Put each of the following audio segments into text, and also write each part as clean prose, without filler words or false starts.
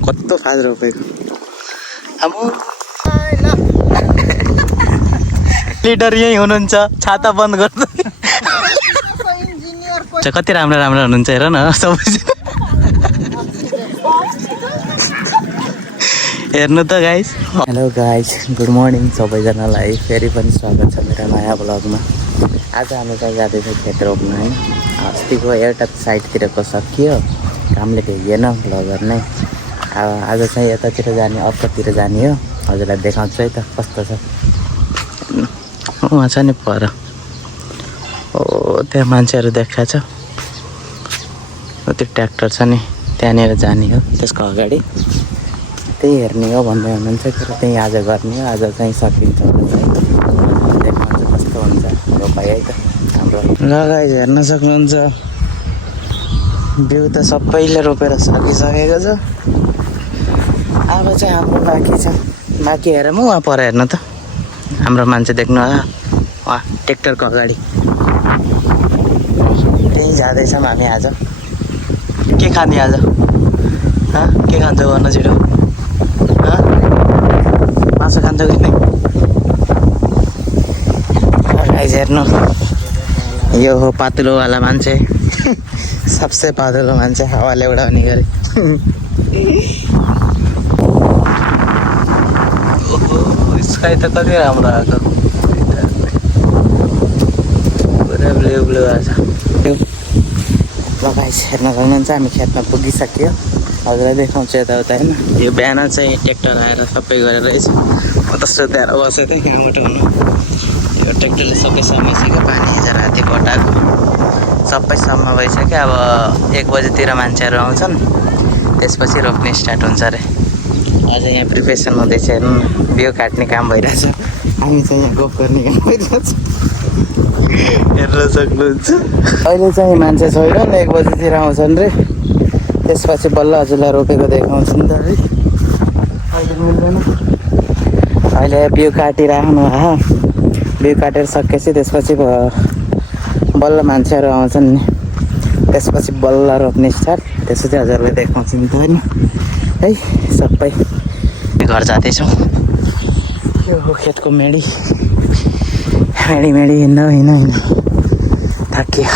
कस्तो फाज रोपेको अब लिडर यही हुनुहुन्छ छाता बन्द गर्नु कति राम्रो राम्रो हुनुहुन्छ हेर न सबै हेर्नु त guys. Hello guys, good morning सबैजनालाई फेरि पनि स्वागत छ मेरो नयाँ ब्लगमा। आज हामी चाहिँ जाँदैछौँ खेत रोप्न होइन। अस्तिको एउटा साइडतिरको सकियो, कामले भ्याइएन ब्लग गर्ने। आज चाहिँ यतातिर जाने, अप्परतिर जाने हो। हजुरलाई देखाउँछु है त कस्तो छ। उहाँ छ नि पर, ओ त्यहाँ मान्छेहरू देखाएको छ। त्यो ट्र्याक्टर छ नि त्यहाँनिर जाने हो, त्यसको अगाडि त्यही हेर्ने हो भन्दै हुनुहुन्छ। तर त्यही आज गर्ने हो, आज चाहिँ सकिन्छ देखाउँछ कस्तो हुन्छ रोपाइ है त हाम्रो। लगाइ हेर्न सक्नुहुन्छ, बिउ त सबैले रोपेर सकिसकेको छ। अब चाहिँ हाम्रो बाँकी छ। बाँकी हेरौँ उहाँ पर हेर्नु त, हाम्रो मान्छे देख्नु होला उहाँ ट्र्याक्टरको अगाडि। त्यही जाँदैछौँ हामी आज। के खाने आज? के खान्छ भन्न छिटो? मासु खान्छ कि नै? गाइस हेर्नु, यो हो पातलोवाला मान्छे सबसे पातलो मान्छे, हावाले उडाउने गरे। स्काई त कति राम्रो आएको, पुरा ब्लु ब्लु आएको छ। ल गाइस हेर्न सक्नुहुन्छ, हामी खेतमा पुगिसक्यो। हजुरलाई देखाउँछु यताउता होइन। यो बिहान चाहिँ ट्र्याक्टर आएर सबै गरेर रहेछ। म त सुताएर बसेको थिएँ, कहाँबाट हुनु। यो ट्र्याक्टरले सबै समाइसक्यो, पानी हिजो राति पटाएको सबै सम्म भइसक्यो। अब 1 बजीतिर मान्छेहरू आउँछन्, त्यसपछि रोप्ने स्टार्ट हुन्छ अरे। अझ यहाँ प्रिपेरेसन हुँदैछ, हेर्नु बिउ काट्ने काम भइरहेछ। हामी चाहिँ यहाँ गफ गर्ने काम भइरहेछ, हेर्न सक्नुहुन्छ। अहिले चाहिँ मान्छे छैनन्, 1 बजीतिर आउँछन् रे। त्यसपछि बल्ल हजुरलाई रोपेको देखाउँछु नि त है। अहिले मिल्दैन, अहिले बिउ काटिराख्नु हो। बिउ काटेर सकेपछि त्यसपछि बल्ल मान्छेहरू आउँछन् नि, त्यसपछि बल्ल रोप्ने स्टार्ट। त्यसपछि हजुरलाई देखाउँछु नि त होइन है। सबै घर जाँदैछौँ। यो हो खेतको मेडी मेडी हिँड्न थाकियो।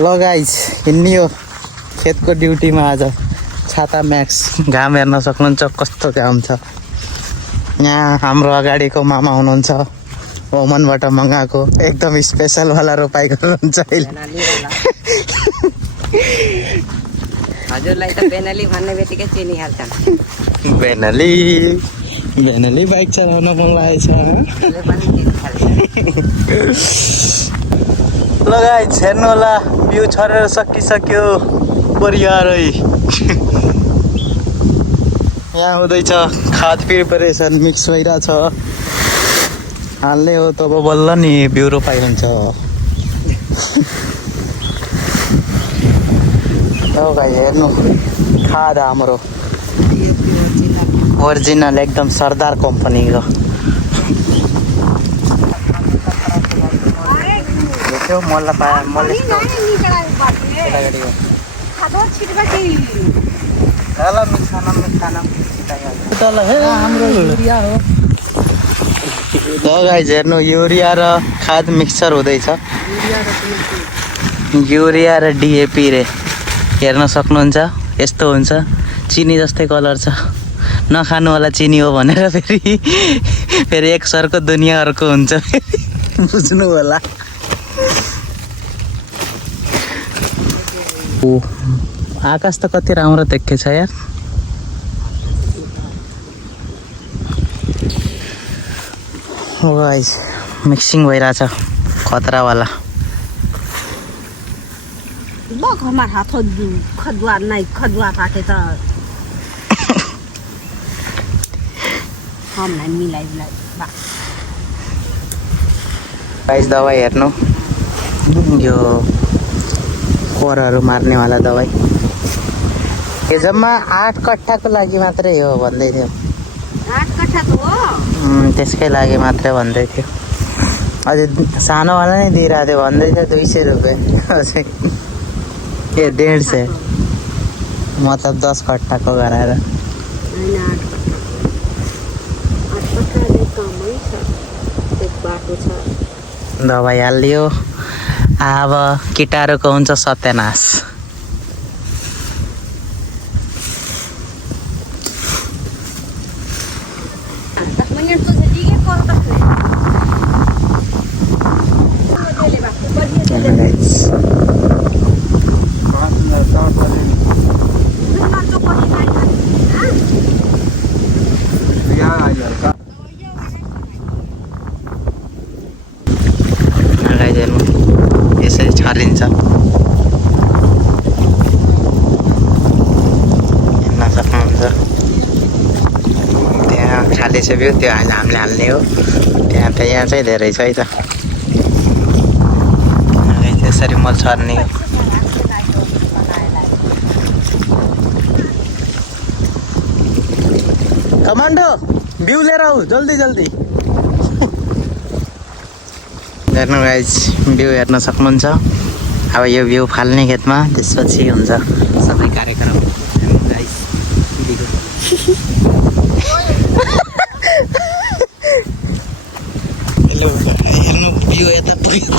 ल गाइस हिँड्ने हो खेतको ड्युटीमा आज। छाता म्याक्स, घाम हेर्न सक्नुहुन्छ कस्तो घाम छ। यहाँ हाम्रो अगाडिको मामा हुनुहुन्छ, ओमनबाट मगाएको एकदम स्पेसलवाला रोपाइ गर्नुहुन्छ अहिले। हजुरलाई त बेनली भन्ने बित्तिकै चिनिहाल्छन्। बेनली बाइक चलाउन मन लागेको छ। ल गाइस हेर्नु होला, बिउ छरेर सकिसक्यो परिवारै। यहाँ हुँदैछ खाद प्रिपरेसन, मिक्स भइरहेछ। हाल्ने हो तब बल्ल नि बिउ रोपाइ हुन्छ। गाइस हेर्नु, खाद हाम्रो ओरिजिनल एकदम सरदार कम्पनीको। देखो मल्ल पाए मल्ल हाम्रो युरिया हो। गाइस हेर्नु, युरिया र खाद मिक्सचर हुँदैछ। युरिया र डिएपी रे हेर्न सक्नुहुन्छ, यस्तो हुन्छ। चिनी जस्तै कलर छ, नखानु होला चिनी हो भनेर फेरि एक सरको दुनियाँ अर्को हुन्छ, बुझ्नु होला। आकाश त कति राम्रो देखेछ यार। गाइस मिक्सिङ भइरहेछ खतरावाला। घरमा हात खदुवा नै खदुवा पाके त हमलाई मिलाइ गाइस दबाई हेर्नु, यो खोरहरू मार्नेवाला दबाई। यो जम्मा 8 कट्ठाको लागि मात्रै हो भन्दै थियो। 8 कट्ठाको हो? त्यसकै लागि मात्रै भन्दै थियो। अझै सानोवाला नै दिइरहेको थियो, भन्दै थियो 200 रुपियाँ। ए 150 मतलब 10 कट्टाको गराएर होइन 8 कट्टा अलिक कमै छ एक बाटो छ दबाई हालियो अब किटारोको हुन्छ सत्यानाश 10 मिनट तो जल्दी के कॉल करते हैं ले बात बढ़िया चले ना तो कोई नहीं लगाइदिनु यसरी छरिन्छ हेर्न सक्नुहुन्छ त्यहाँ खाली छ भ्यू त्यो अहिले हामीले हाल्ने हो त्यहाँ त यहाँ चाहिँ धेरै छ है त त्यसरी मल छर्ने हो कमान्डो भ्यू लिएर आऊ जल्दी जल्दी हेर्नु गाइज भ्यू हेर्न सक्नुहुन्छ अब यो भ्यू फाल्ने खेतमा त्यसपछि हुन्छ सबै कार्यक्रम हेर्नु गाइज हेर्नु भ्यू यता पुग्यो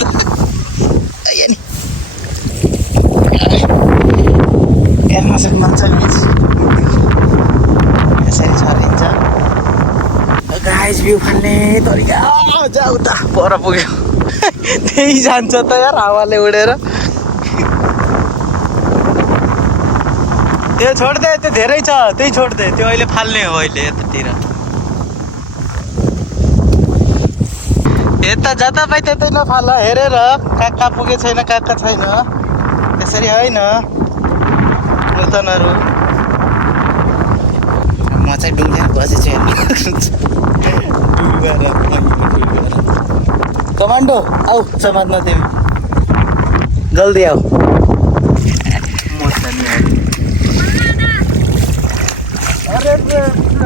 हेर्न सक्नुहुन्छ गाइज यसरी छरिन्छ गाइज भ्यू फाल्ने तरिका जाऊ त पर पुग्यो त्यही जान्छ त यार हावाले उडेर त्यो छोड्दे त्यो धेरै छ त्यही छोड्दे त्यो अहिले फाल्ने हो अहिले यतातिर यता जता पाइ त्यतै नफाल हेरेर कहाँ पुगे छैन कहाँ छैन त्यसरी होइन नूतनहरू म चाहिँ डुलेर बसेछु कमान्डो आऊ समात्न तिमी जल्दी आऊ अरे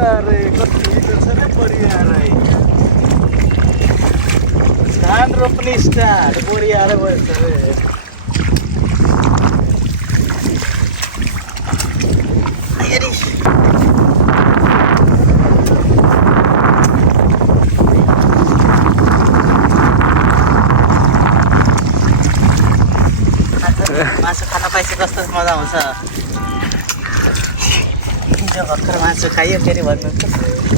अरे धान रोप्ने स्टार्ट बोरी आएर बस्छ मासु खान पाइसके कस्तो मजा आउँछ हिजो भर्खर मासु खायो फेरि भन्नुहुन्छ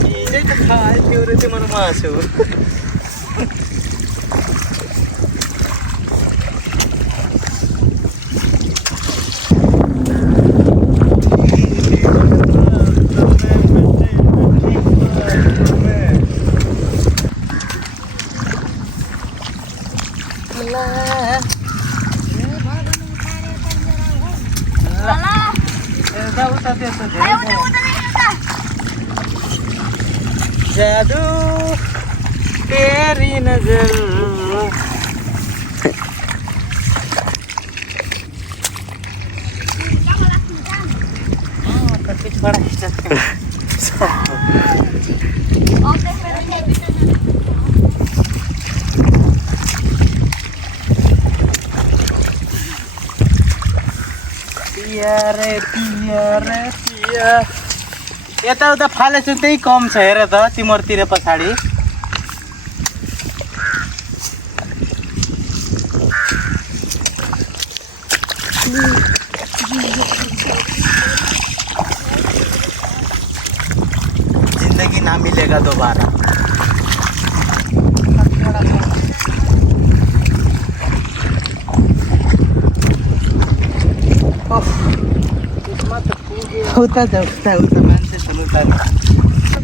हिजै त खायो त्यो र त्यो मासु जादू तेरी नजर यताउता फाले चाहिँ त्यही कम छ हेर त तिमीहरूतिर पछाडि जिन्दगी ना मिलेगा दोबारा उता जाऊ उता मान्छे छन् उता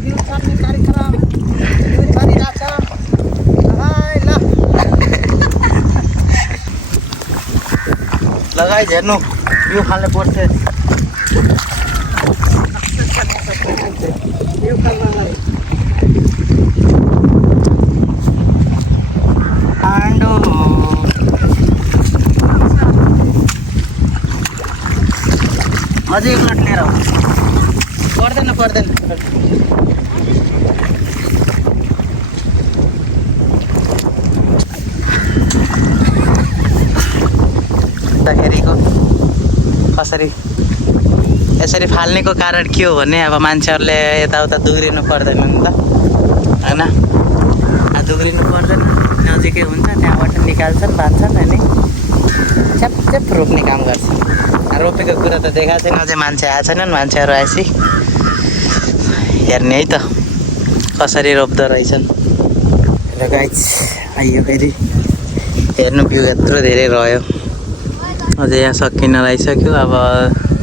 भ्यू छर्ने कार्यक्रम गरिरहेछ लगाइ हेर्नु भ्यू फाल्ने पर्छ आन्डो अझै एक प्लेट लिएर आऊ पर्दैन अन्तखेरिको कसरी यसरी फाल्नेको कारण के हो भने अब मान्छेहरूले यताउता दुग्रिनु पर्दैन नि त होइन, दुग्रिनु पर्दैन, नजिकै हुन्छ, त्यहाँबाट निकाल्छन् बाँध्छन् अनि च्याप रोप्ने काम गर्छन्। रोपेको कुरा त देखाएको छैन, अझै मान्छे आएको छैनन्, मान्छेहरू आएपछि हेर्ने है त कसरी रोप्दो रहेछन्। र गाइस आइयो फेरि हेर्नु, भ्यू यत्रो धेरै रह्यो, अझै यहाँ सकिन लागिसक्यो। अब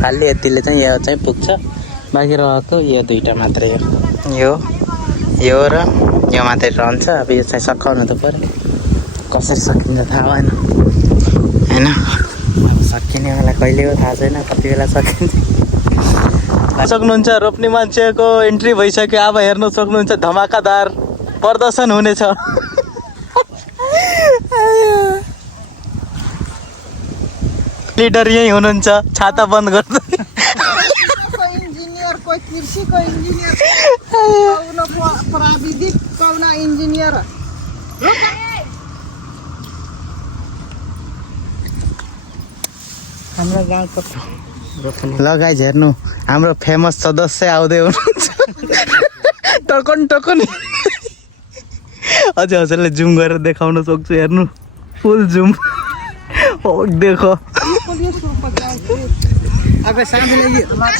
खालि यतिले चाहिँ यो चाहिँ पुग्छ, बाँकी रहेको यो दुईवटा मात्रै हो, यो र यो मात्रै रहन्छ। अब यो चाहिँ सकाउनु त पऱ्यो, कसरी सकिन्छ थाहा भएन होइन। अब सकिने बेला कहिले हो थाहा छैन, कति बेला सकिन्छ। सक्नुहुन्छ रोप्ने मान्छेको इन्ट्री भइसक्यो। अब हेर्नु सक्नुहुन्छ धमाकादार प्रदर्शन हुनेछ। लिडर यही हुनुहुन्छ, छाता बन्द गर्दै। इंजीनियर, कोई कृषि को इंजीनियर, प्राविधिक कौना इंजीनियर। हाम्रो गाउँको लगाइ हेर्नु, हाम्रो फेमस सदस्य आउँदै हुनुहुन्छ। टकन अझै हजुरले जुम गरेर देखाउन सक्छु, हेर्नु फुल जुम। देखो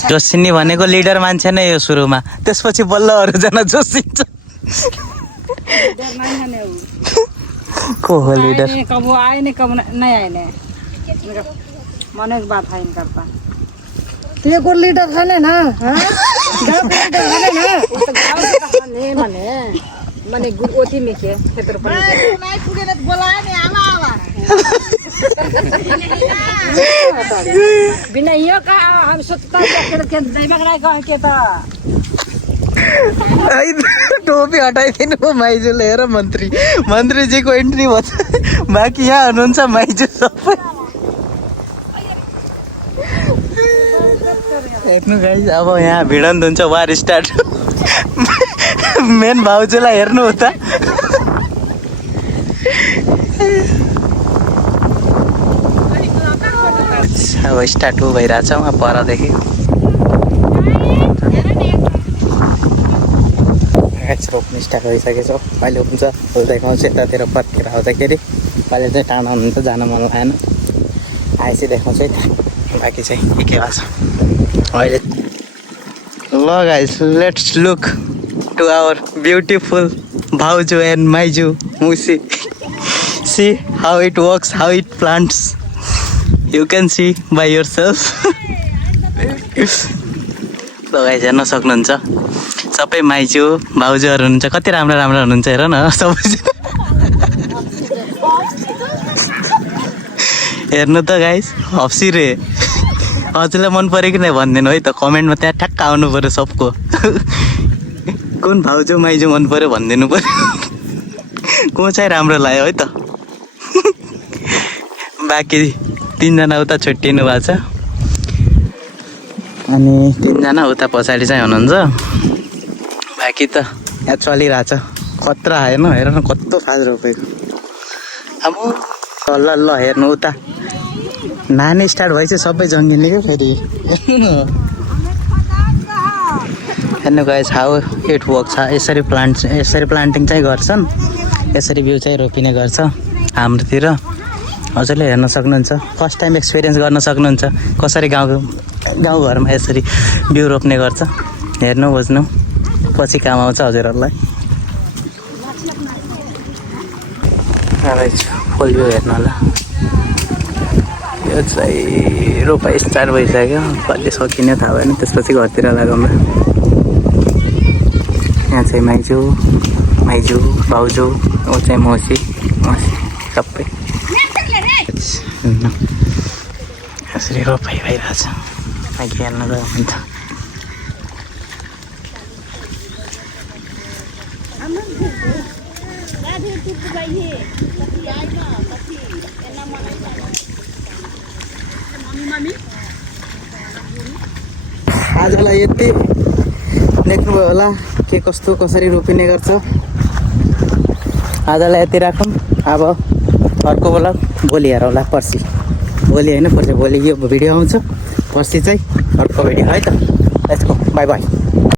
जोसिनी भनेको लिडर मान्छे नै हो सुरुमा, त्यसपछि बल्ल अरूजना जोसिन्छ। को हो लिडर? कब आए ने कब नहीं आए ने, मन एक बात है इनका पास। ये को लीडर है ना, हाँ गाँव का लीडर है ना, वो तो गाँव का नहीं मने गुरओती में के क्षेत्र पर नहीं पूरे ने बोलाया ने आवा बिना यो का हम सुत्ता के दैवगराय कह के त टोपी हटाइदिनु माइजूले। हेर मन्त्रीजीको एन्ट्री भन्छ, बाँकी यहाँ हुनुहुन्छ माइजू सबै। हेर्नु गाइस, अब यहाँ भिडन्त हुन्छ, वार स्टार्ट। मेन भाउजूलाई हेर्नु उता। अब स्टार्ट हो भइरहेछ उहाँ परदेखि। रोप्नु स्टार्ट भइसकेछ, अहिले हुन्छ फुल्दै देखाउँछु यतातिर फर्केर आउँदाखेरि। अहिले चाहिँ टाढा हुनु त जान मन लागेन, आएपछि देखाउँछु है त बाँकी चाहिँ के भएको छ अहिले। ल guys, let's look to our beautiful भाउजू एन्ड माइजू मुसी। See how it works, how it plants, you can see by yourself. Guys हेर्न सक्नुहुन्छ सबै माइजू भाउजूहरू हुनुहुन्छ, कति राम्रो हुनुहुन्छ हेर न सबै। हेर्नु त गाइस, हप्सिरे। हजुरलाई मन पऱ्यो कि नै भनिदिनु है त कमेन्टमा, त्यहाँ ठ्याक्क आउनु पऱ्यो सबको। कुन भाउजू माइजू मन पऱ्यो भनिदिनु पऱ्यो, को चाहिँ राम्रो लाग्यो है त। बाँकी 3जना उता छुट्टिनु भएको छ अनि 3जना उता पछाडि चाहिँ हुनुहुन्छ। बाँकी त यहाँ चलिरहेछ, खतरा आएन। हेर न कस्तो फाज रोपेको। अब ल हेर्नु उता नानी स्टार्ट भएपछि सबै जङ्गिने क्या फेरि। हेर्नु गाइस हाउ इट वर्क्स, यसरी प्लान्टिङ चाहिँ गर्छन्, यसरी बिउ चाहिँ रोपिने गर्छ हाम्रोतिर। हजुरले हेर्न सक्नुहुन्छ, फर्स्ट टाइम एक्सपिरियन्स गर्न सक्नुहुन्छ कसरी गाउँघरमा यसरी बिउ रोप्ने गर्छ। हेर्नु बुझ्नु, पछि काम आउँछ हजुरहरूलाई। फुल बिउ हेर्नु होला, यो चाहिँ रोपाइ स्टार्ट भइसक्यो, कहिले सकिने थाहा भएन। त्यसपछि घरतिर लागौँला। यहाँ चाहिँ माइजू भाउजू, ऊ चाहिँ मौसी सबै यसरी रोपाइ भइरहेछ। अघि हेर्न गयो भने त आजलाई यति देख्नुभयो होला के कस्तो कसरी रोपिने गर्छ। आजलाई यति राखौँ। अब अर्को ब्लग भोलि हेरौँला, पर्सि भोलि होइन पर्सि, भोलि यो भिडियो आउँछ, पर्सि चाहिँ अर्को भिडियो है त लेट्स गो बाई बाई